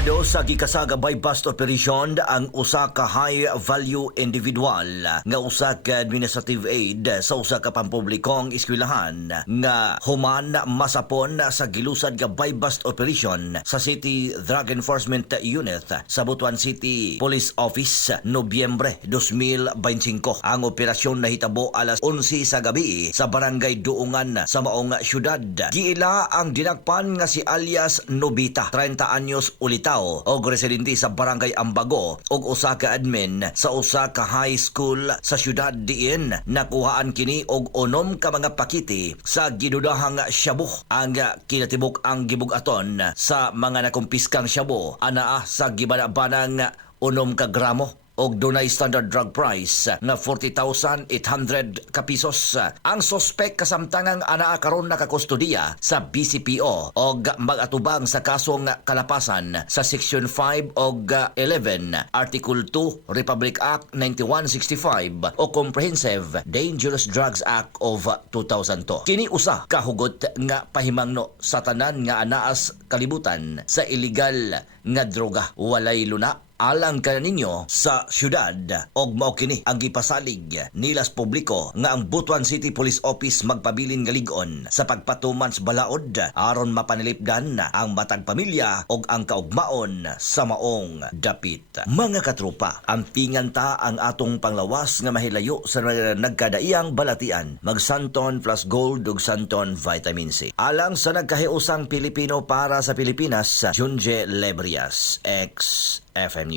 Arestado sa gikasaga by bust operation ang usa ka high value individual nga usa ka administrative aid sa usa ka pampublikong eskwelahan nga human masapon sa gilusad nga by bust operation sa City Drug Enforcement Unit sa Butuan City Police Office Nobyembre 2025. Ang operasyon nahitabo alas 11 sa gabi sa barangay Duungan sa maong syudad. Giila ang dinakpan nga si alias Nobita, 30 anyos ulitaw og residente sa barangay Ambago og usa ka admin sa usa ka high school sa syudad diin. Nakuhaan kini og 6 ka mga pakiti sa ginudahang shabu. Ang kinatibok ang gibugaton sa mga nakumpiskang shabu anaa sa gibanabanang 6 ka gramo og dunay standard drug price nga 40,800 ka pesos. Ang sospek kasamtangang anaa karon nakakustudiya sa BCPO og mag-atubang sa kasong kalapasan sa Section 5 og 11 Article 2 Republic Act 9165 o Comprehensive Dangerous Drugs Act of 2002. Kini usa ka hugot nga pahimangno sa tanan nga anaas kalibutan sa illegal nga droga. Walay luna alang kaninyo sa syudad og mao kini ang gipasalig nilas publiko nga ang Butuan City Police Office magpabilin nga lig-on sa pagpatuman sa balaod aron mapanilipdan ang matag pamilya og ang kaugmaon sa maong dapit. Mga katropa, ampingan ta ang atong panglawas nga mahilayo sa nagkadaiyang balatian. Magsanton plus gold ug Santon vitamin C. Alang sa nagkahiusang Pilipino para sa Pilipinas, Junje Lebrias, ex FM News.